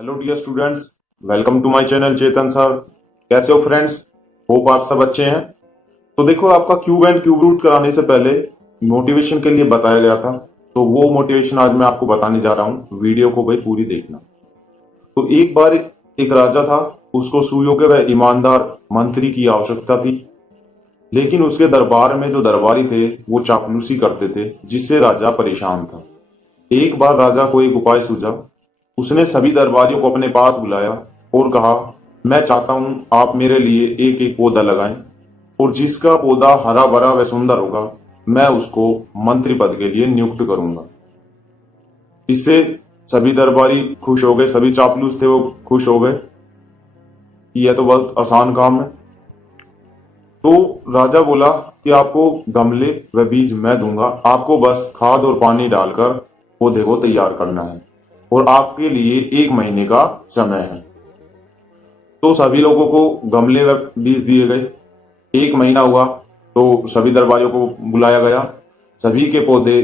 Hello dear students, welcome to my channel Chetan sir. कैसे हो friends? Hope आप सब अच्छे हैं। तो देखो, आपका क्यूब एंड क्यूब रूट कराने से पहले मोटिवेशन के लिए बताया गया था, तो वो मोटिवेशन आज मैं आपको बताने जा रहा हूँ। वीडियो को भाई पूरी देखना। तो एक बार एक राजा था, उसको सुयोग्य व ईमानदार मंत्री की आवश्यकता थी। लेकिन उसके दरबार में जो दरबारी थे वो चापलूसी करते थे, जिससे राजा परेशान था। एक बार राजा को एक उपाय सूझा। उसने सभी दरबारियों को अपने पास बुलाया और कहा, मैं चाहता हूं आप मेरे लिए एक एक पौधा लगाएं, और जिसका पौधा हरा भरा व सुंदर होगा मैं उसको मंत्री पद के लिए नियुक्त करूंगा। इससे सभी दरबारी खुश हो गए, सभी चापलूस थे वो खुश हो गए कि यह तो बहुत आसान काम है। तो राजा बोला कि आपको गमले व बीज मैं दूंगा, आपको बस खाद और पानी डालकर पौधे को तैयार करना है, और आपके लिए 1 महीने का समय है। तो सभी लोगों को गमले व बीज दिए गए। 1 महीना हुआ तो सभी दरबारियों को बुलाया गया। सभी के पौधे,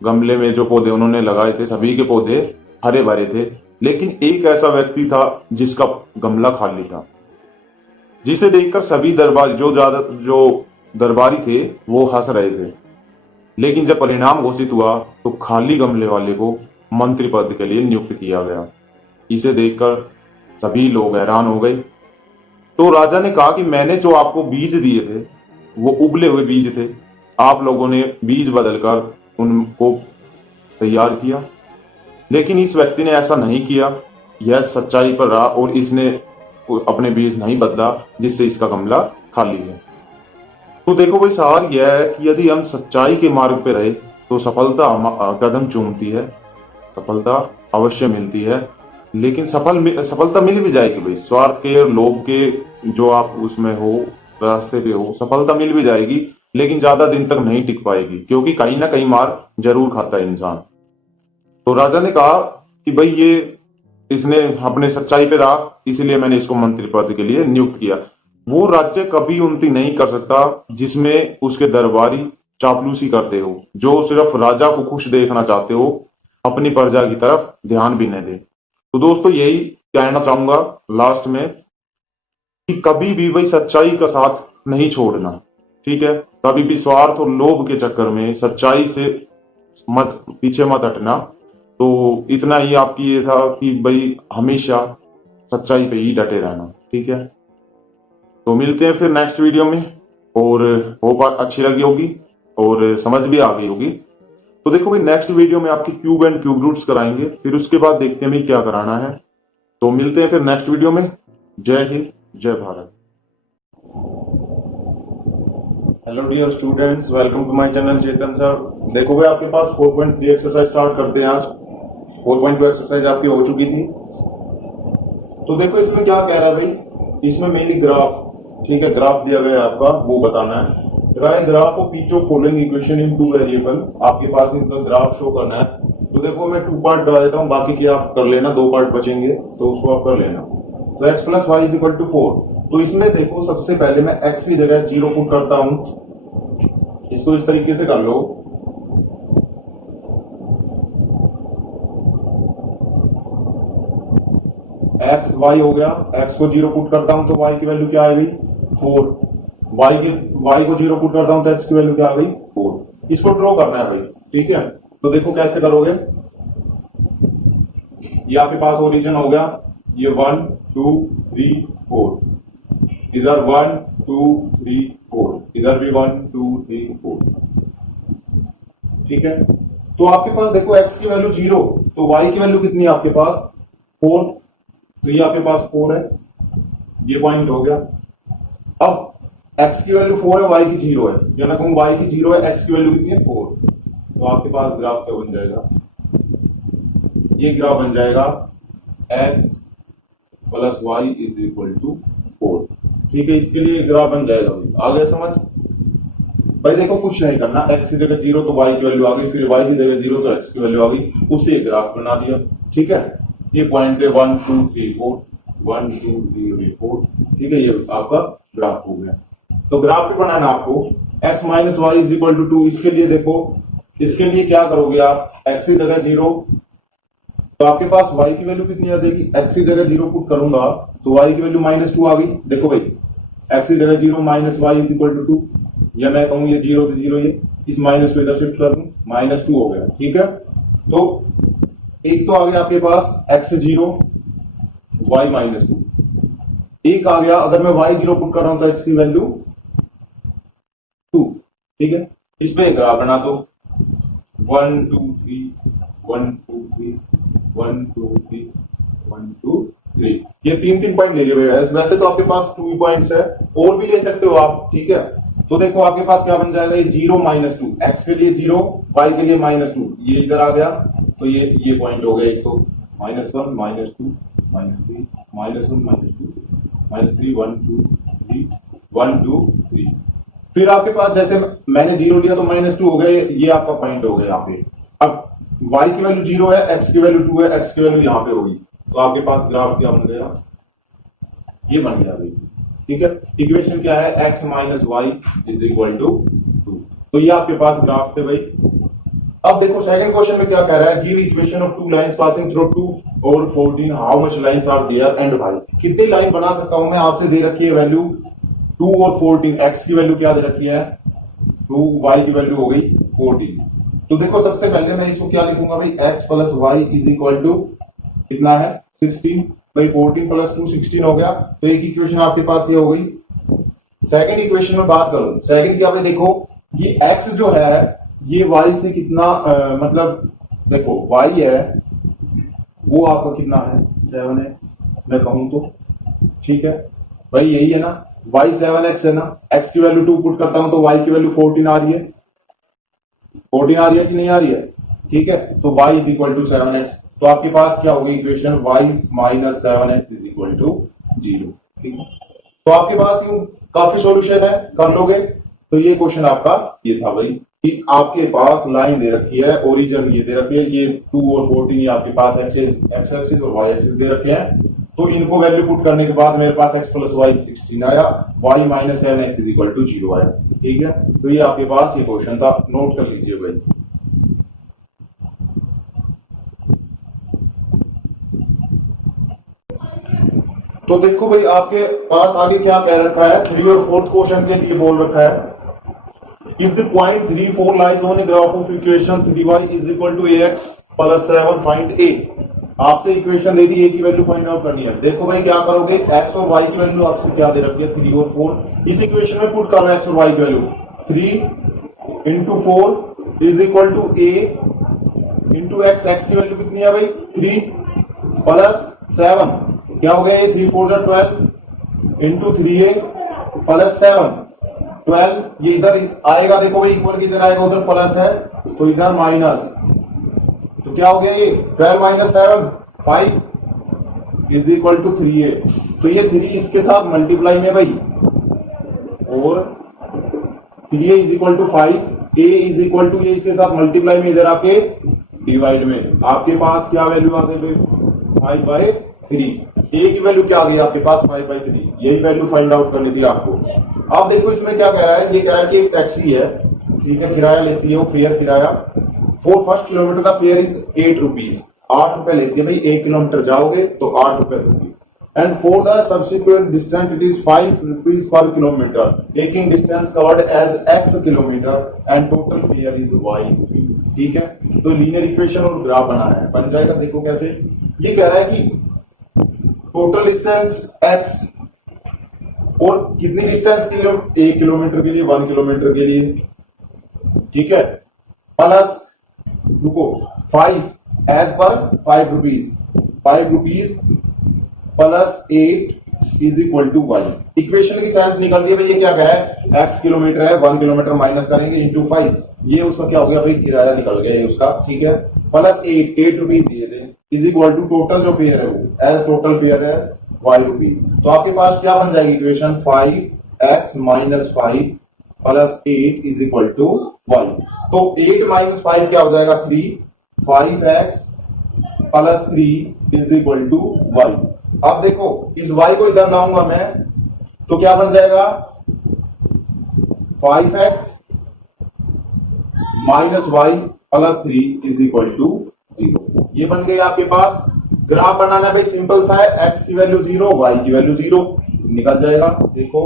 गमले में जो पौधे उन्होंने लगाए थे सभी के पौधे हरे भरे थे। लेकिन एक ऐसा व्यक्ति था जिसका गमला खाली था, जिसे देखकर सभी जो दरबारी थे वो हंस रहे थे। लेकिन जब परिणाम घोषित हुआ तो खाली गमले वाले को मंत्री पद के लिए नियुक्त किया गया। इसे देखकर सभी लोग हैरान हो गए। तो राजा ने कहा कि मैंने जो आपको बीज दिए थे वो उबले हुए बीज थे, आप लोगों ने बीज बदलकर उनको तैयार किया। लेकिन इस व्यक्ति ने ऐसा नहीं किया। यह सच्चाई पर रहा और इसने अपने बीज नहीं बदला, जिससे इसका गमला खाली है। तो देखो भाई, सवाल यह है कि यदि हम सच्चाई के मार्ग पे रहे तो सफलता कदम चूमती है, सफलता अवश्य मिलती है। लेकिन सफलता मिल भी जाएगी भाई, स्वार्थ के और लोभ के जो आप उसमें हो, रास्ते पे हो, सफलता मिल भी जाएगी। लेकिन ज्यादा दिन तक नहीं टिक पाएगी, क्योंकि कहीं ना कहीं मार जरूर खाता है इंसान। तो राजा ने कहा कि भाई ये इसने अपने सच्चाई पे रहा, इसलिए मैंने इसको मंत्री पद के लिए नियुक्त किया। वो राज्य कभी उन्नति नहीं कर सकता जिसमें उसके दरबारी चापलूसी करते हो, जो सिर्फ राजा को खुश देखना चाहते हो, अपनी प्रजा की तरफ ध्यान भी न दे। तो दोस्तों, यही कहना चाहूंगा लास्ट में कि कभी भी भाई सच्चाई का साथ नहीं छोड़ना। ठीक है? कभी भी स्वार्थ और लोभ के चक्कर में सच्चाई से मत पीछे मत हटना। तो इतना ही आपकी ये था कि भाई हमेशा सच्चाई पे ही डटे रहना। ठीक है? तो मिलते हैं फिर नेक्स्ट वीडियो में, और होप अच्छी लगी होगी और समझ भी आ गई होगी। तो देखो भाई, नेक्स्ट वीडियो में आपकी क्यूब एंड क्यूब रूट्स कराएंगे, फिर उसके बाद देखते हैं भाई क्या कराना है। तो मिलते हैं फिर नेक्स्ट वीडियो में। जय हिंद, जय Bharat. Hello dear students, welcome to my channel Chetan sir. देखो भाई, आपके पास 4.3 एक्सरसाइज स्टार्ट करते हैं आज। 4.2 एक्सरसाइज आपकी हो चुकी थी। तो देखो इसमें क्या कह रहा है भाई, इसमें मेनली ग्राफ, ठीक है, ग्राफ दिया गया है आपका, वो बताना है। Graph of each of following equation in 2 variable, आपके पास इनका ग्राफ शो करना है। तो देखो मैं 2 पार्ट करा देता हूँ, बाकी की आप कर लेना, 2 पार्ट बचेंगे तो उसको आप कर लेना। तो x plus Y is equal to 4। तो इसमें देखो सबसे पहले मैं x की जगह 0 पुट करता हूं। इसको इस तरीके से कर लो। एक्स वाई हो गया, x को 0 पुट करता हूं तो y की वैल्यू क्या आ गई 4। y को 0 पुट करता हूं तो x की वैल्यू क्या आ गई 4। इसको ड्रॉ करना है भाई। ठीक है? तो देखो कैसे करोगे। ये आपके पास ओरिजिन हो गया, ये 1 2 3 4, इधर 1 2 3 4, इधर भी 1 2 3 4। ठीक है? तो आपके पास देखो x की वैल्यू 0, तो y की वैल्यू कितनी है आपके पास 4। तो ये आपके पास 4 है, ये पॉइंट हो गया। अब x की वैल्यू 4 है, y की 0 है, या मैं कहूं y की 0 है, x की वैल्यू कितनी है 4। तो आपके पास ग्राफ क्या बन जाएगा, ये ग्राफ बन जाएगा x plus Y is equal to 4। ठीक है? इसके लिए ग्राफ बन जाएगा भाई। आ गया समझ? भाई देखो कुछ नहीं करना, x की जगह 0 तो y की वैल्यू आ गई, फिर y की जगह 0 तो x की वैल्यू आ गई, उसे ग्राफ बना दिया। ठीक है? ये पॉइंट है 1 2 3 4, 1 2 3 4। ठीक है? ये आपका ग्राफ हो गया। तो ग्राफ भी बनाना आपको, x minus Y is equal to 2। इसके लिए देखो, इसके लिए क्या करोगे आप, x की जगह 0 तो आपके पास y की वैल्यू कितनी आ जाएगी, x की जगह 0 पुट करूंगा तो y की वैल्यू -2 आ गई। देखो भाई x की जगह 0 minus Y is equal to 2, या मैं कहूँ ये 0 से 0, ये इस माइनस को इधर शिफ्ट कर दूं, -2 हो गया। ठीक है, तो एक तो आ गया आपके पास x 0 y -2, एक आ गया अगर मैं y 0 पुट कर रहा हूं तो x की वैल्यू 2। ठीक है, इस पे ग्राफ बना दो 1 2 3 1 2 3 1 2 3 1 2 3, ये 3 पॉइंट ले लिए। वैसे तो आपके पास 2 पॉइंट्स है, और भी ले सकते हो आप। ठीक है, तो देखो आपके पास क्या बन जाएगा, ये 0 -2, x के लिए 0 y के लिए -2, ये इधर आ गया तो ये पॉइंट हो गया। एक तो -1 -2 -3 -1 -2 -3 1 2 3 1 2 3, फिर आपके पास जैसे मैंने 0 लिया तो -2 हो गए, ये आपका पॉइंट हो गया यहाँ पे। अब y की वैल्यू 0 है, x की वैल्यू 2 है, x की वैल्यू यहाँ पे होगी, तो आपके पास ग्राफ क्या बन गया, ये बन गया भाई। ठीक है, इक्वेशन क्या है, x minus Y is equal to 2, तो ये आपके पास ग्राफ थे भाई। अब देखो सेकंड क्वेश्चन में क्या कह रहा है, give equation of two lines passing through 2 और 14, how much lines are there and Y, कितनी लाइन बना सकता हूं मैं, आपसे दे रखी है वैल्यू 2 और 14, x की वैल्यू क्या दे रखी है 2, y की वैल्यू हो गई 14। तो देखो सबसे पहले मैं इसको क्या लिखूंगा भाई, x plus Y is equal to कितना है 16, भाई 14 प्लस 2 16 हो गया, तो एक इक्वेशन आपके पास ये हो गई। सेकंड इक्वेशन में बात करो, सेकंड क्या भाई, देखो ये x जो है ये y से कितना मतलब देखो y है वो आपका कितना है 7x, मैं कहूं तो। ठीक है भाई, यही है ना, y 7x है ना, x की वैल्यू 2 पुट करता हूं तो y की वैल्यू 14 आ रही है, 14 आ रही है कि नहीं आ रही है। ठीक है, तो y is equal to 7x, तो आपके पास क्या होगी equation, y minus 7x is equal to 0। ठीक है, तो आपके पास यूं काफी सॉल्यूशन है, कर लोगे। तो ये क्वेश्चन आपका ये था भाई कि आपके पास लाइन दे रखी है, ओरिजिन ये दे रखी है, ये 2 और 14 ये आपके पास एक्स एक्सिस और वाई एक्सिस दे रखे हैं, तो इनको वैल्यू पुट करने के बाद मेरे पास x प्लस वाई 16 आया, y minus 7x is equal to 0 आया। ठीक है, तो ये आपके पास ये क्वेश्चन था, नोट कर लीजिए भाई। तो देखो भाई आपके पास आगे क्या कह रखा है, 3 और 4th क्वेश्चन के लिए बोल रखा है, if the point 3 4 lies on a graph of equation 3y is equal to ax plus 7 find a, आपसे इक्वेशन दे दी, a की वैल्यू फाइंड आउट करनी है। देखो भाई क्या करोगे, x और y की वैल्यू आपसे क्या दे रखी है 3 और 4, इस इक्वेशन में पुट करो x और y की value, 3 into 4 is equal to a into x, x की वैल्यू कितनी है भाई 3 प्लस 7, क्या हो गया ये 3 4 12 इंटू 3a प्लस 7 12, ये इधर आएगा, देखो भाई इक्वल इधर आएगा, उधर प्लस है तो इधर माइनस, तो क्या हो गया ये 12 minus 7 5 is equal to 3a, तो ये 3 इसके साथ मल्टीप्लाई में भाई, और 3a is equal to 5, a is equal to ये इसके साथ मल्टीप्लाई में, इधर आपके डिवाइड में, आपके पास क्या वैल्यू आ गई भाई 5/3, a की वैल्यू क्या आ गई आपके पास 5/3, यही वैल्यू फाइंड आउट करनी थी आपको। अब देखो इसमें क्या कह रहा है, ये कह रहा है कि एक टैक्सी है, ठीक है, किराया लेती है, वो फेयर किराया फॉर फर्स्ट किलोमीटर का फेयर इज 8 रुपीज, 8 रुपए लेती है भाई, 1 किलोमीटर जाओगे तो 8 रुपए दोगे, and for the subsequent distance it is 5 rupees per kilometre, taking distance covered as x kilometre and total fare is y rupees. ठीक है, तो लीनियर इक्वेशन और ग्राफ बनाना है, बन जाएगा। देखो कैसे, ये कह रहा है कि टोटल डिस्टेंस x और कितनी डिस्टेंस के लिए, 1 किलोमीटर के लिए, 1 किलोमीटर के लिए, ठीक है, प्लस रुको 5 एज पर 5 rupees, 5 rupees plus 8 is equal to 1। Equation की सेंस निकल रही है भाई, ये क्या कह रहा है x किलोमीटर है, 1 किलोमीटर माइनस करेंगे इंटू 5, ये उसका क्या हो गया भाई किराया निकल गया ये उसका। ठीक है, प्लस 8 रुपीज ये थे, इज इक्वल टू टोटल जो फेयर है वो as total fare as y rupees. तो आपके पास क्या बन जाएगी equation, 5x minus 5 plus 8 is equal to 1। तो 8 माइनस 5 क्या हो जाएगा 3, 5x plus 3 is equal to 1। अब देखो इस y को इधर लाऊंगा मैं तो क्या बन जाएगा 5x minus y plus 3 is equal to 0। ये बन गई आपके पास। ग्राफ बनाना है भाई सिंपल सा है, एक्स की वैल्यू 0, वाई की वैल्यू 0, निकल जाएगा। देखो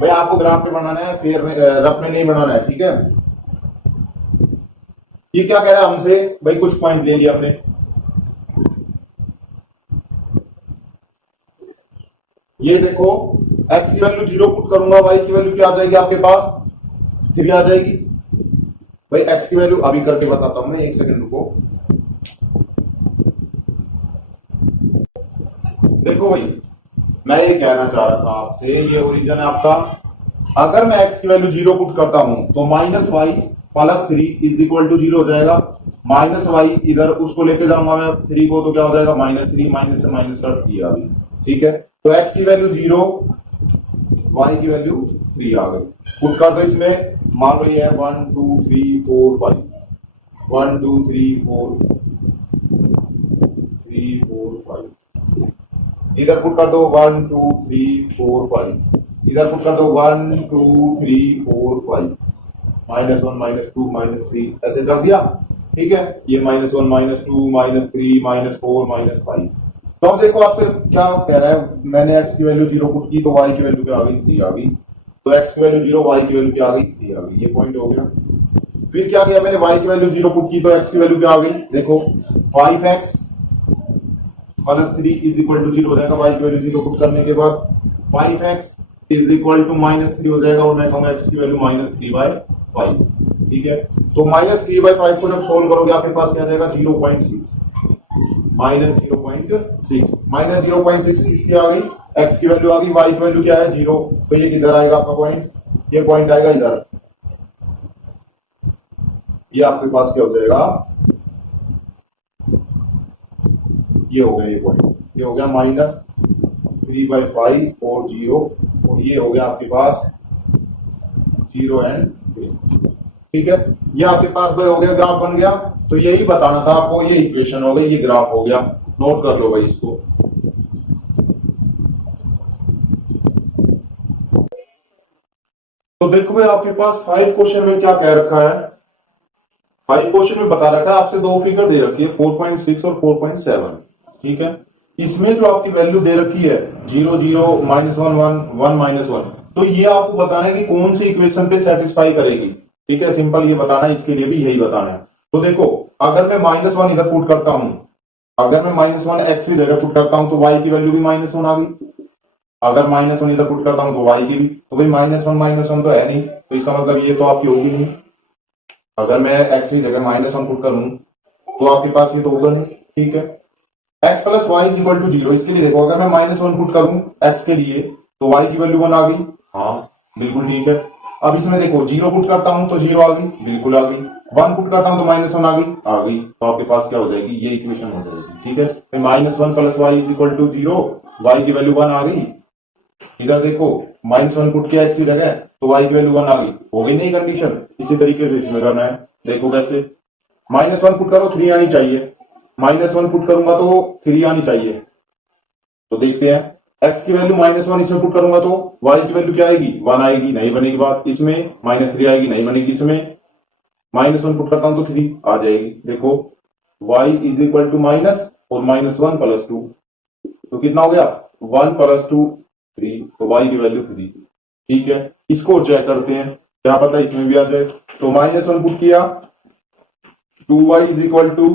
भाई आपको ग्राफ पे बनाना है, फिर रफ में नहीं बनाना है, ठीक है। ये क्या कह रहा है हमसे, भाई कुछ पॉइंट ले लिया हमने, ये देखो एक्स की वैल्यू 0 पुट करूंगा, वाई की वैल्यू क्या आ जाएगी आपके पास 3 आ जाएगी। भाई एक्स की वैल्यू अभी करके बताता हूं मैं, एक सेकंड रुको। देखो भाई मैं ये कहना चाह रहा था आपसे, ये ओरिजिन है आपका। अगर मैं एक्स की वैल्यू 0 पुट करता हूं तो minus y plus 3 is equal to 0 हो जाएगा। माइनस वाई इधर उसको लेके जाऊंगा मैं 3 को, तो क्या हो जाएगा -3, माइनस से माइनस का 3 आ गई, ठीक है। तो एक्स की वैल्यू 0, वाई की वैल्यू 3 आ गई। पुट कर दो इसमें, मान लो ये है 1 2 3 4 5, 1 2 3 4 3 4 5, इधर पुट कर दो 1 2 3 4 5, इधर पुट कर दो 1 2 3 4 5, -1 -2 -3, ऐसे कर दिया, ठीक है। ये -1 -2 -3 -4 -5। तो अब देखो आपसे क्या कह रहा है, मैंने एक्स की वैल्यू 0 पुट की तो वाई की वैल्यू क्या आ गई 3 आ गई। तो एक्स की वैल्यू 0, वाई की वैल्यू क्या आ गई 3 आ गई, ये पॉइंट हो गया। फिर क्या किया मैंने, वाई की वैल्यू 0 पुट की तो एक्स की वैल्यू क्या आ गई, देखो 5x plus 3 is equal to 0 हो जाएगा। वाई की वैल्यू 0 पुट करने के बाद 5x इज इक्वल टू -3 हो जाएगा, और मैं कहूंगा एक्स की वैल्यू -3/5, ठीक है। तो -3/5 को जब सोल्व करोगे आपके पास क्या जाएगा 0.6, -0.6 किसकी आ गई, एक्स की वैल्यू आ गई, वाई की वैल्यू क्या है 0, तो ये किधर आएगा आपका पॉइंट, ये पॉइंट आएगा इधर। ये आपके पास क्या हो जाएगा, ये हो गया ये पॉइंट, ये हो गया -3/5 और 0, और ये हो गया आपके पास 0 एंड 3, ठीक है। ये आपके पास हो गया, ग्राफ बन गया। तो यही बताना था आपको, ये इक्वेशन हो गई, ये ग्राफ हो गया, नोट कर लो भाई इसको। तो देखो भाई आपके पास 5 क्वेश्चन में क्या कह रखा है, 5 क्वेश्चन में बता रखा है आपसे, दो फिगर दे रखी है 4.6 और 4.7, ठीक है। इसमें जो आपकी वैल्यू दे रखी है 0 0 -1 1 1 -1, तो ये आपको बताना है कि कौन सी इक्वेशन पे सेटिस्फाई करेगी, ठीक है। सिंपल ये बताना है, इसके लिए भी यही बताना है। तो देखो अगर मैं -1 इधर पुट करता हूं, अगर मैं -1 एक्स की जगह पुट करता हूं तो वाई की वैल्यू भी -1 आ गई। अगर -1 इधर पुट करता हूं तो वाई की भी, तो भाई -1 तो है नहीं, तो इसका मतलब ये तो आपकी होगी नहीं। अगर मैं एक्स की जगह -1 पुट करूं तो आपके पास ये तो होगा नहीं, ठीक है। x plus Y is equal to 0, इसके लिए देखो अगर मैं -1 पुट करूं x के लिए तो y की वैल्यू 1 आ गई, हाँ बिल्कुल ठीक है। अब इसमें देखो 0 पुट करता हूं तो 0 आ गई, बिल्कुल आ गई। 1 पुट करता हूं तो -1 आ गई, तो आपके पास क्या हो जाएगी, ये इक्वेशन हो जाएगी, ठीक है। फिर -1 plus Y is equal to 0, y की वैल्यू 1 आ गई। इधर देखो -1 पुट किया x की जगह तो y की वैल्यू 1 आ गई, हो गई नहीं कंडीशन। इसी तरीके से इसमें करना है, देखो कैसे, -1 पुट करो 3 आनी चाहिए, -1 पुट करूंगा तो 3 आनी चाहिए। तो देखते हैं, x की वैल्यू -1 इसमें पुट करूंगा तो y की वैल्यू क्या आएगी 1 आएगी, नहीं बनेगी बात। इसमें -3 आएगी, नहीं बनेगी। इसमें -1 पुट करता हूं तो 3 आ जाएगी। देखो y is equal to minus और -1 प्लस 2, तो कितना हो गया 1 प्लस 2 3, तो y की वैल्यू 3, ठीक है। इसको चेक करते हैं, क्या पता इसमें भी आ जाए। तो -1 पुट किया, 2y is equal to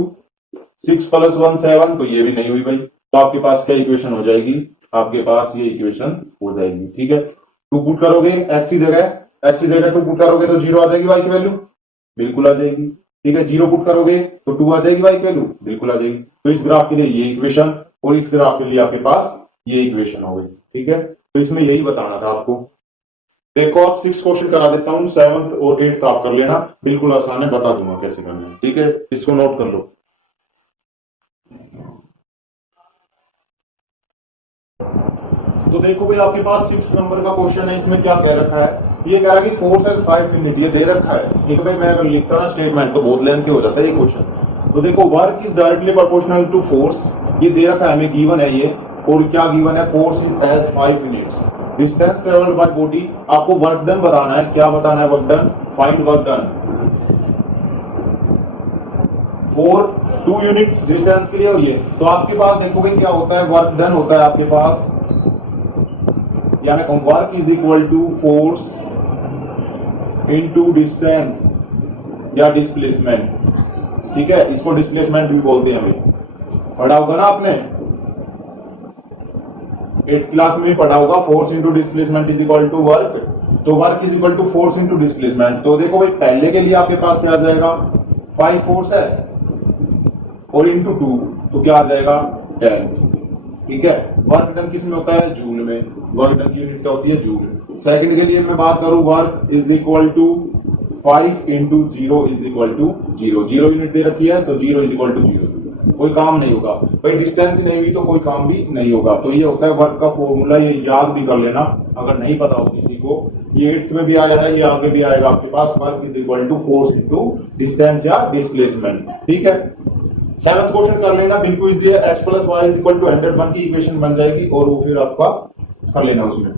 6 plus 1 7, तो ये भी नहीं हुई भाई। तो आपके पास क्या इक्वेशन हो जाएगी, आपके पास ये इक्वेशन हो जाएगी, ठीक है। 2 पुट करोगे x की जगह 2 पुट करोगे तो 0 आ जाएगी y की वैल्यू, बिल्कुल आ जाएगी, ठीक है। 0 पुट करोगे तो 2 आ जाएगी y की वैल्यू, बिल्कुल आ जाएगी। तो इस ग्राफ के लिए ये इक्वेशन, और इस ग्राफ के लिए आपके पास ये इक्वेशन हो गई, ठीक है। तो इसमें यही बताना था आपको। देखो आप 6 क्वेश्चन करा देता हूं, 7th और 8th आप कर लेना, बिल्कुल आसान है, बता दूंगा कैसे करना है, ठीक है। इसको नोट कर लो। तो देखो भाई आपके पास 6 नंबर का क्वेश्चन है, इसमें क्या कह रखा है, ये कह रहा है कि फोर्स एज 5 यूनिट, ये दे रखा है, ठीक है भाई। मैं अगर लिखता ना स्टेटमेंट तो बहुत लेंथी हो जाता है ये क्वेश्चन। तो देखो work is directly proportional to force, ये दे रखा है हमें, गिवन है ये, और क्या गिवन है, force is as 5 units, distance travelled by body. आपको वर्क डन बताना है, क्या बताना है, work done, find work done. और 2 यूनिट्स डिस्टेंस के लिए और ये, तो आपके पास देखोगे क्या होता है, वर्क डन होता है आपके पास, या मैं कहूँ work is equal to force into distance या डिस्प्लेसमेंट। ठीक है, इसको डिस्प्लेसमेंट भी बोलते हैं भाई, पढ़ा होगा ना आपने 8th क्लास में भी पढ़ा होगा, force into displacement is equal to work. तो work is equal to force into displacement. तो देखो भाई पहले के लिए आपके पास क्या आ जाएगा, 5 फोर्स है और इंटू 2 तो क्या आ जाएगा 10। ठीक है, वर्क डन किस में होता है, जूल में, वर्क डन की यूनिट क्या होती है, जूल। सेकंड के लिए मैं बात करूं, work is equal to 5 into 0 is equal to 0। 0 unit दे रखी है तो 0 इज इक्वल टू 0, कोई काम नहीं होगा भाई, डिस्टेंस नहीं हुई तो कोई काम भी नहीं होगा। तो ये होता है वर्क का फॉर्मूला, ये याद भी कर लेना अगर नहीं पता हो किसी को, ये 8th में भी आया है, ये आगे भी आएगा आपके पास, work is equal to force into distance या डिस्प्लेसमेंट। ठीक है, 7th क्वेश्चन कर लेना, बिल्कुल इजी है, x plus Y is equal to 101 की इक्वेशन बन जाएगी और वो फिर आपका कर लेना उसमें।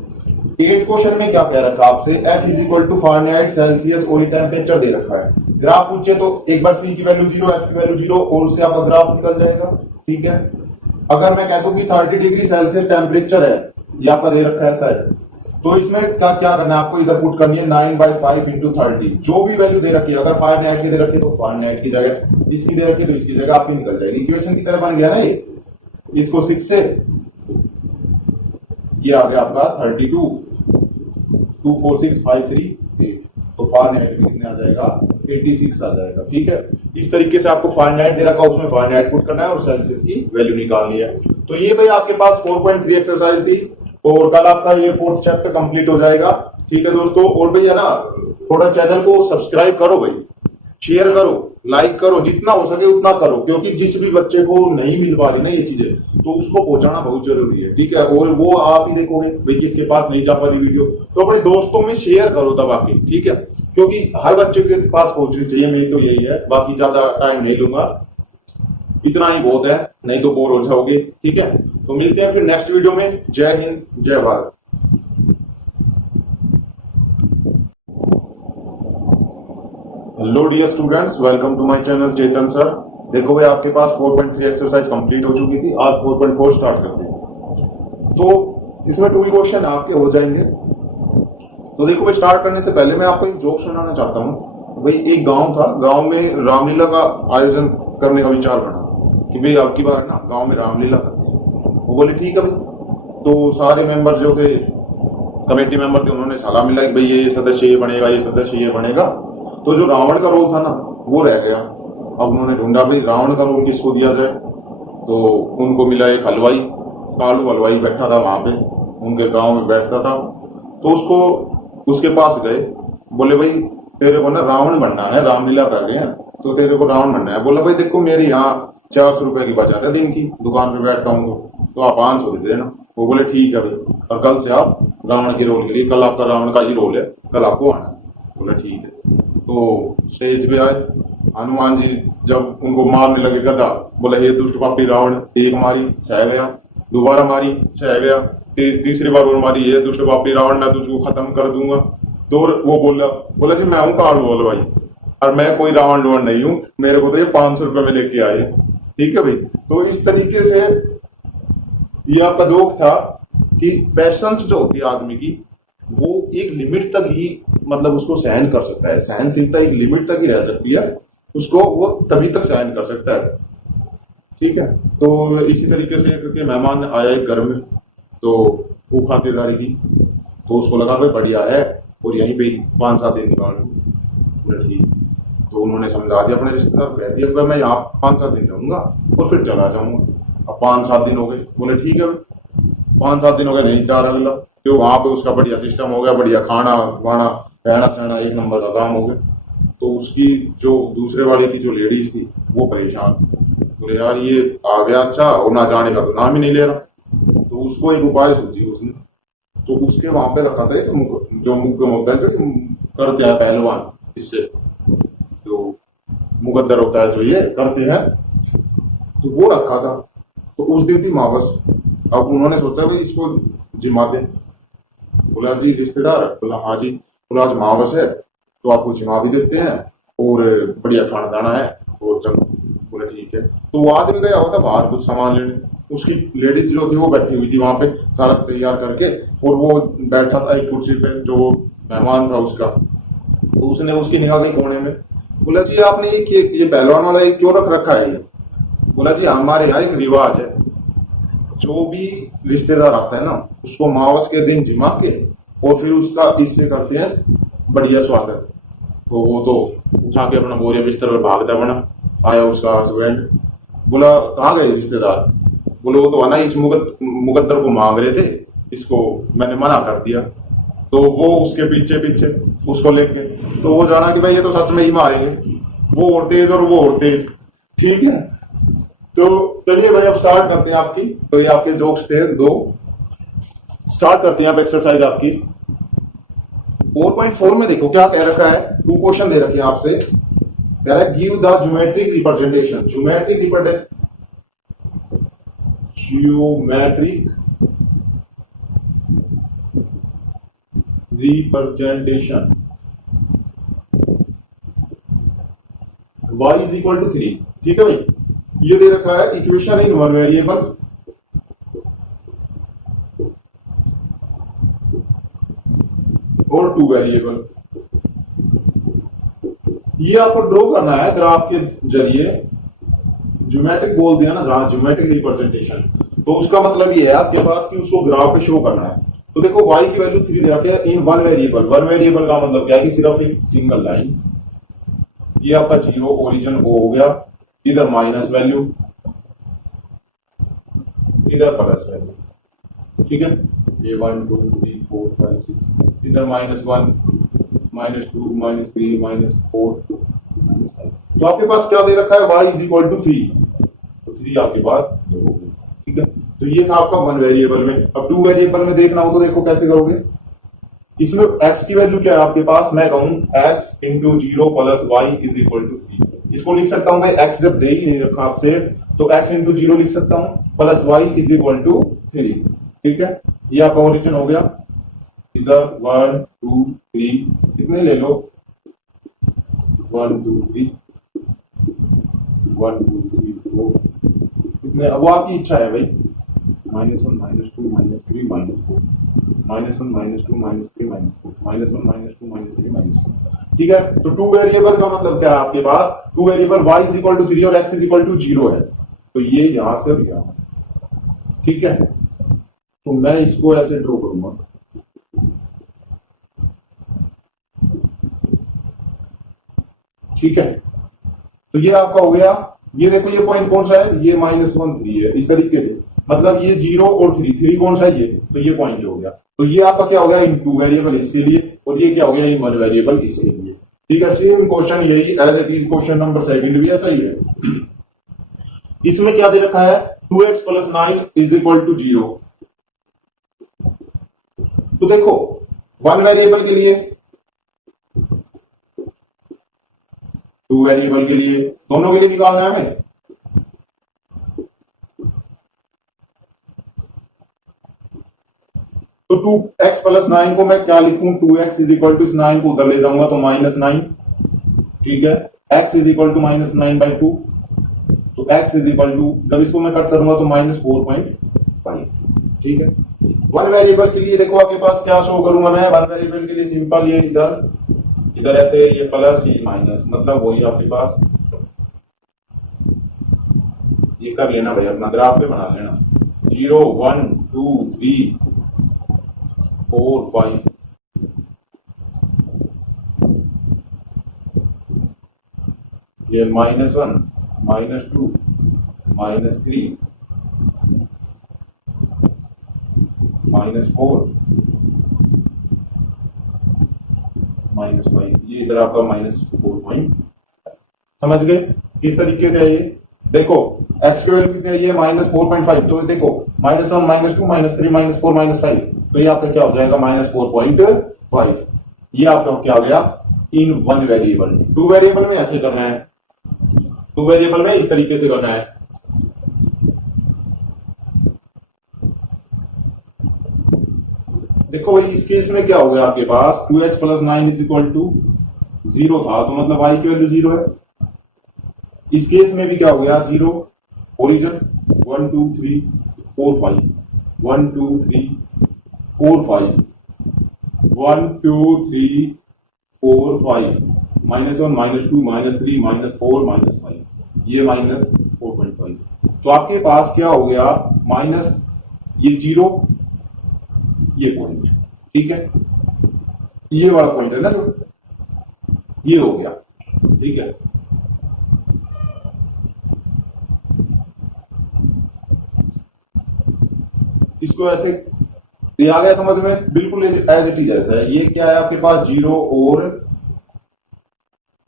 8th क्वेश्चन में क्या कह रखा है आपसे, f is equal to Fahrenheit, Celsius और टेम्परेचर दे रखा है। ग्राफ पूछे तो एक बार c की वैल्यू 0, f की वैल्यू 0 और उससे आपका ग्राफ निकल जाएगा। ठीक है, अगर मैं कहता हूं कि 30 डिग्री सेल्सियस टेम्परेचर है, ये आपका दे रखा है शायद, तो इसमें क्या क्या करना है आपको, इधर पुट करनी है 9/5 इंटू 30, जो भी वैल्यू दे रखी है, अगर फारेनहाइट की दे रखी है तो फारेनहाइट की जगह, इसकी दे रखी है तो इसकी जगह आपकी निकल जाएगी। इक्वेशन की तरह बन गया ना ये, इसको 6 से ये आ गया आपका 32, 2 4 6 5 3 8, तो फारेनहाइट कितने आ जाएगा, 86 आ जाएगा। ठीक है, इस तरीके से आपको फारेनहाइट दे रखा, उसमें फारेनहाइट पुट करना है और सेल्सियस की वैल्यू निकालनी है। तो ये भाई आपके पास 4.3 एक्सरसाइज थी और कल आपका ये 4th चैप्टर कंप्लीट हो जाएगा। ठीक है दोस्तों, और भैया ना थोड़ा चैनल को सब्सक्राइब करो भाई, शेयर करो, लाइक करो, जितना हो सके उतना करो, क्योंकि जिस भी बच्चे को नहीं मिल पा रही ना ये चीजें, तो उसको पहुंचाना बहुत जरूरी है। ठीक है, और वो आप ही देखोगे भाई किसके पास नहीं जा पा रही वीडियो, तो अपने दोस्तों में शेयर करो दबा के। ठीक है, क्योंकि हर बच्चे के पास पहुंचनी चाहिए, मेरी तो यही है, बाकी ज्यादा टाइम नहीं लूंगा, इतना ही बहुत है, नहीं तो बोर हो जाओगे। ठीक है, तो मिलते हैं फिर नेक्स्ट वीडियो में। जय हिंद, जय Bharat. Hello dear students, welcome to my channel Chetan sir. देखो भाई आपके पास 4.3 एक्सरसाइज कंप्लीट हो चुकी थी, आज 4.4 स्टार्ट करते हैं। तो इसमें 2 क्वेश्चन आपके हो जाएंगे। तो देखो भाई स्टार्ट करने से पहले मैं आपको एक जोक सुनाना चाहता हूँ। भाई एक गांव था, गांव में रामलीला का आयोजन करने का विचार बना कि भाई आपकी बार ना गांव में रामलीला करते हैं। वो बोले ठीक है भाई, तो सारे मेंबर जो थे, कमेटी मेंबर थे, उन्होंने सलाह मिला कि भाई ये सदस्य ये बनेगा, ये सदस्य ये बनेगा। तो जो रावण का रोल था ना वो रह गया। अब उन्होंने ढूंढा भाई रावण का रोल किसको दिया जाए, तो उनको मिला एक हलवाई, कालू हलवाई बैठा था वहां पे, उनके गांव में बैठता था। तो उसके पास गए, बोले भाई तेरे को ना रावण बनना है, रामलीला कर रहे हैं तो तेरे को रावण बनना है। बोला भाई देखो मेरे यहाँ 400 रुपए की बचत है दिन की, दुकान पे बैठता हूँ तो आप 500 दे देना। वो बोले ठीक है भाई, और कल से आप रावण के रोल के लिए, कल आपका रावण का ही रोल है, कल आपको आना है। बोला ठीक है। तो स्टेज पे आए, हनुमान जी जब उनको मारने लगे गदा, बोला ये दुष्ट पापी रावण, एक मारी सह गया, दोबारा मारी सह गया, तीसरी बार और मारी, ये दुष्ट पापी रावण मैं तुझको खत्म कर दूंगा। तो वो बोला जी मैं हूँ कालू हलवाई और मैं कोई रावण रोवण नहीं हूँ, मेरे को तो ये 500 रुपए में लेके आए। ठीक है भाई, तो इस तरीके से ये आपका जोक था कि पैशंस जो होती है आदमी की, वो एक लिमिट तक ही मतलब उसको सहन कर सकता है, सहनशीलता एक लिमिट तक ही रह सकती है, उसको वो तभी तक सहन कर सकता है। ठीक है, तो इसी तरीके से करके मेहमान आया एक घर में, तो भूख खातिरदारी की, तो उसको लगा भाई बढ़िया है और यहीं पे 5-7 दिन निकाल लूं। बोले ठीक। तो उन्होंने समझा दिया अपने रिश्तेदार को, कह दिया मैं यहाँ 5-7 दिन रहूंगा और फिर चला जाऊंगा। अब 5-7 दिन हो गए, बोले ठीक है 5-7 दिन हो गए, नहीं जा रहा, तो वहां पे उसका बढ़िया सिस्टम हो गया, बढ़िया खाना वाना रहना सहना एक नंबर का काम हो गया। तो उसकी जो दूसरे वाले की जो लेडीज थी वो परेशान, बोले यार ये आ गया अच्छा और ना जाने का तो नाम ही नहीं ले रहा। तो उसको एक उपाय सोची उसने, तो उसके वहां पे रखा था जो मुक्कम होता है, जो करते हैं पहलवान, इससे जो मुकद्दर होता है जो ये करते हैं, तो वो रखा था। तो उस दिन थी मावस। अब उन्होंने सोचा भाई इसको जिमा दे। बोला जी रिश्तेदार, बोला हाँ जी, बोला आज मावस है तो आपको जिमा भी देते हैं और बढ़िया खाना दाना है और चलो। बोला ठीक है। तो वो आदमी गया हुआ था बाहर कुछ सामान लेने, उसकी लेडीज जो थी वो बैठी हुई थी वहां पे सारा तैयार करके, और वो बैठा था एक कुर्सी पे जो मेहमान था उसका। तो उसने उसकी निगाह गई कोने में, बोला जी आपने ये पहलवान वाला ये क्यों रख रखा है ये? बोला जी हमारे यहाँ एक रिवाज है, जो भी रिश्तेदार आता है ना उसको मावस के दिन जिमा के और फिर उसका इससे करते हैं बढ़िया स्वागत। तो वो तो उठा के अपना बोरिया बिस्तर पर भागता बना। आया उसका हस्बैंड, बोला कहाँ गए रिश्तेदार? बोले वो तो आना इस मुकद्दर को मांग रहे थे, इसको मैंने मना कर दिया। तो वो उसके पीछे पीछे उसको लेके, तो वो जाना कि भाई ये तो सच में ही मारेंगे, वो और तेज और वो और तेज। ठीक है, तो चलिए भाई अब स्टार्ट करते हैं आपकी, तो ये आपके जोक्स थे दो। स्टार्ट करते हैं आप एक्सरसाइज आपकी 4.4 में। देखो क्या कह रखा है, 2 क्वेश्चन दे रखे हैं आपसे। कह रहा है give the geometric representation, geometric representation y is equal to 3। ठीक है भाई, ये दे रखा है इक्वेशन इन वन वेरिएबल और 2 वेरिएबल। ये आपको ड्रॉ करना है ग्राफ के जरिए। ज्योमेट्रिक बोल दिया ना जहां ज्योमेट्रिक रिप्रेजेंटेशन, तो उसका मतलब ये है आपके पास कि उसको ग्राफ पे शो करना है। तो देखो y की वैल्यू 3 दे रखी है in one variable. One variable का मतलब क्या है कि सिर्फ एक सिंगल लाइन। ये आपका 0 ओरिजिन ओ हो गया, इधर माइनस वैल्यू, इधर प्लस वैल्यू। ठीक है, ये 1 2 3 4 5 6, इधर -1 -2 -3 -4 -5। तो आपके पास क्या दे रखा है y इज इक्वल टू 3, तो 3 आपके पास हो गया। ठीक है, तो ये था आपका वन वेरिएबल में। अब 2 वेरिएबल में देखना हो तो देखो कैसे करोगे। इसमें x की वैल्यू क्या है आपके पास, मैं कहूं x into 0 plus Y is equal to 3। इसको लिख सकता हूं भाई, x जब दे ही नहीं रखा आपसे तो x इंटू 0 लिख सकता हूं plus Y is equal to 3। ठीक है, ये आपका ओरिजिन हो गया। इधर 1 2 3 कितने ले लो, 1 2 3 1 2 3 4 कितने, वो आपकी इच्छा है भाई। -1 -2 -3 -4 -1 -2 -3 -4 -1 -2 -3 -4। ठीक है, तो 2 वेरिएबल का मतलब क्या है आपके पास, 2 variable y is equal to 3 और x इज इक्वल टू 0 है, तो ये यहां से गया। ठीक है, तो मैं इसको ऐसे ड्रॉ करूंगा। ठीक है, तो ये आपका हो गया। ये देखो ये पॉइंट कौन सा है, ये -1 3 है, इस तरीके से। मतलब ये 0 और 3 कौन सा है, ये तो ये पॉइंट हो गया। तो ये आपका क्या हो गया इन 2 वेरिएबल इसके लिए, और ये क्या हो गया इन 1 वेरिएबल इसके लिए। ठीक है, सेम क्वेश्चन यही as it is, question number 2 भी ऐसा ही है। इसमें क्या दे रखा है, 2x plus 9 is equal to 0। तो देखो 1 वेरिएबल के लिए, 2 वेरिएबल के लिए, दोनों के लिए निकालना है हमें। तो 2x प्लस 9 को मैं क्या लिखूं, 2x इज इक्वल टू 9 को उधर ले जाऊंगा तो -9। ठीक है, x इज इक्वल टू -9/2, तो x इज इक्वल टू, जब इसको मैं कट करूंगा तो -4.5। ठीक है, 1 वेरिएबल के लिए देखो आपके पास क्या शो करूंगा मैं। 1 वेरिएबल के लिए सिंपल, ये इधर ऐसे, ये प्लस ये माइनस, मतलब वही आपके पास। ये कर लेना भाई, अपना ग्राफ पे बना लेना। 0 1 2 3 4 5, ये -1 -2 -3 -4 -5, ये इधर आपका -4 समझ गए। किस तरीके से है ये, देखो x की वैल्यू कितनी है, ये -4.5। तो देखो -1 -2 -3 -4 -5, तो ये आपका क्या हो जाएगा -4.5। ये आपका क्या हो गया इन 1 वेरिएबल। 2 वेरिएबल में ऐसे करना है, 2 वेरिएबल में इस तरीके से करना है। देखो भाई इस केस में क्या हो गया आपके पास, 2x plus 9 is equal to 0 था, तो मतलब y की वैल्यू 0 है। इस केस में भी क्या हो गया, 0 ओरिजिन 1 2 3 4 5 1 2 3 4 5 1 2 3 4 5 -1 -2 -3 -4 -5, ये -4.5। तो आपके पास क्या हो गया, माइनस ये 0 ये पॉइंट, ठीक है, ये वाला पॉइंट है ना जो, ये हो गया, ठीक है। इसको ऐसे, ये आ गया समझ में, बिल्कुल एज इट इज ऐसा है। ये क्या है आपके पास, 0 और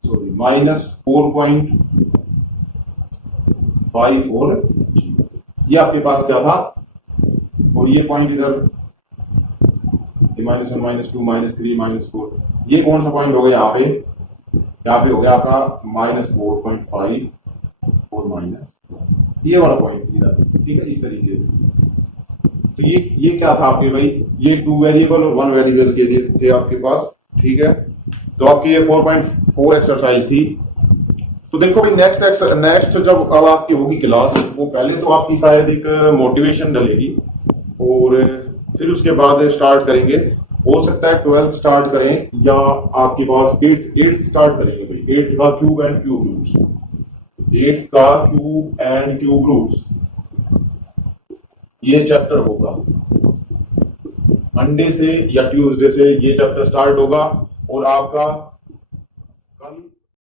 सॉरी -4.5 और 0, ये आपके पास क्या था, और ये पॉइंट इधर -1 -2 -3 -4, ये कौन सा पॉइंट हो गया यहाँ पे, हो गया आपका -4.5 और माइनस, ये वाला पॉइंट इधर, ठीक है, इस तरीके से। तो ये क्या था आपके भाई, ये 2 वेरिएबल और 1 वेरिएबल के लिए थे आपके पास, ठीक है। तो आपकी ये 4.4 एक्सरसाइज थी। तो देखो भाई, नेक्स्ट जब अब आपकी होगी क्लास, वो पहले तो आपकी शायद एक मोटिवेशन डलेगी, और फिर उसके बाद स्टार्ट करेंगे, हो सकता है 12th स्टार्ट करें, या आपके पास 8th स्टार्ट करेंगे भाई, 8th का cube and cube roots, 8th का क्यूब एंड क्यूब रूट्स, ये चैप्टर होगा मंडे से या ट्यूसडे से, ये चैप्टर स्टार्ट होगा, और आपका